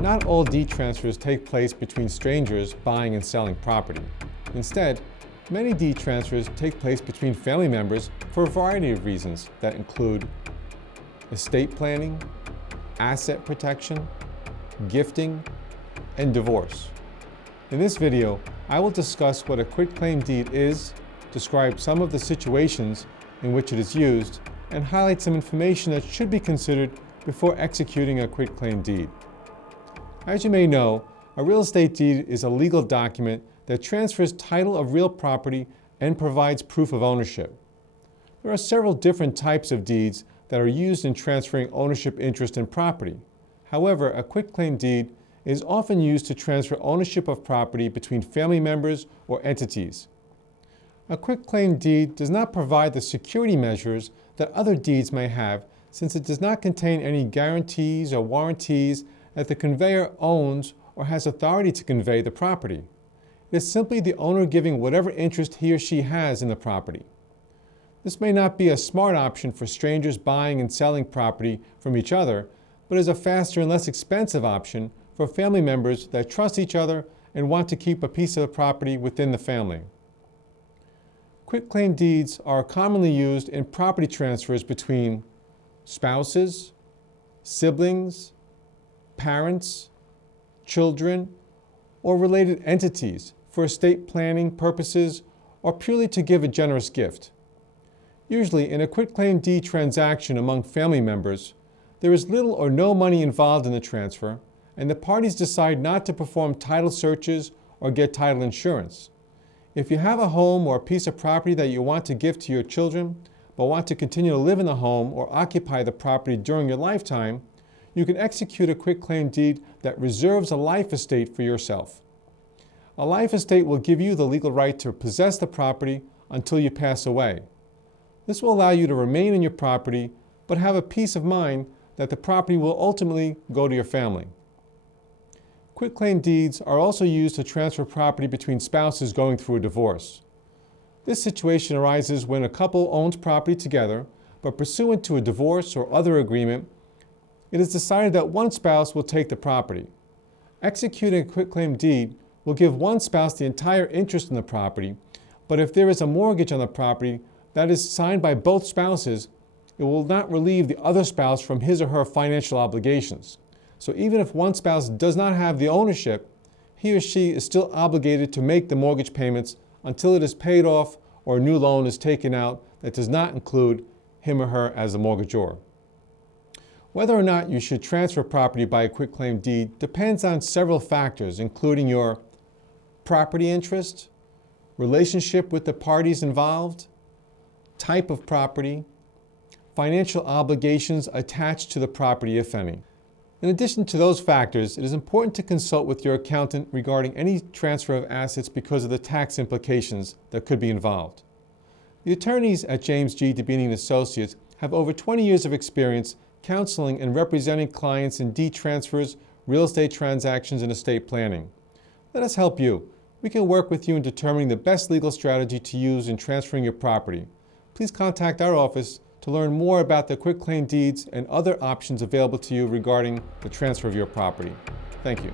Not all deed transfers take place between strangers buying and selling property. Instead, many deed transfers take place between family members for a variety of reasons that include estate planning, asset protection, gifting, and divorce. In this video, I will discuss what a quitclaim deed is, describe some of the situations in which it is used, and highlight some information that should be considered before executing a quitclaim deed. As you may know, a real estate deed is a legal document that transfers title of real property and provides proof of ownership. There are several different types of deeds that are used in transferring ownership interest in property. However, a quitclaim deed is often used to transfer ownership of property between family members or entities. A quitclaim deed does not provide the security measures that other deeds may have, since it does not contain any guarantees or warranties that the conveyor owns or has authority to convey the property. It is simply the owner giving whatever interest he or she has in the property. This may not be a smart option for strangers buying and selling property from each other, but is a faster and less expensive option for family members that trust each other and want to keep a piece of the property within the family. Quitclaim deeds are commonly used in property transfers between spouses, siblings, parents, children, or related entities for estate planning purposes or purely to give a generous gift. Usually, in a quitclaim deed transaction among family members, there is little or no money involved in the transfer, and the parties decide not to perform title searches or get title insurance. If you have a home or a piece of property that you want to give to your children, but want to continue to live in the home or occupy the property during your lifetime, you can execute a quitclaim deed that reserves a life estate for yourself. A life estate will give you the legal right to possess the property until you pass away. This will allow you to remain in your property, but have a peace of mind that the property will ultimately go to your family. Quitclaim deeds are also used to transfer property between spouses going through a divorce. This situation arises when a couple owns property together, but pursuant to a divorce or other agreement, it is decided that one spouse will take the property. Executing a quitclaim deed will give one spouse the entire interest in the property, but if there is a mortgage on the property that is signed by both spouses, it will not relieve the other spouse from his or her financial obligations. So even if one spouse does not have the ownership, he or she is still obligated to make the mortgage payments until it is paid off or a new loan is taken out that does not include him or her as a mortgagor. Whether or not you should transfer property by a quitclaim deed depends on several factors, including your property interest, relationship with the parties involved, type of property, financial obligations attached to the property, if any. In addition to those factors, it is important to consult with your accountant regarding any transfer of assets because of the tax implications that could be involved. The attorneys at James G. Dibbini & Associates have over 20 years of experience counseling and representing clients in deed transfers, real estate transactions, and estate planning. Let us help you. We can work with you in determining the best legal strategy to use in transferring your property. Please contact our office to learn more about the quitclaim deeds and other options available to you regarding the transfer of your property. Thank you.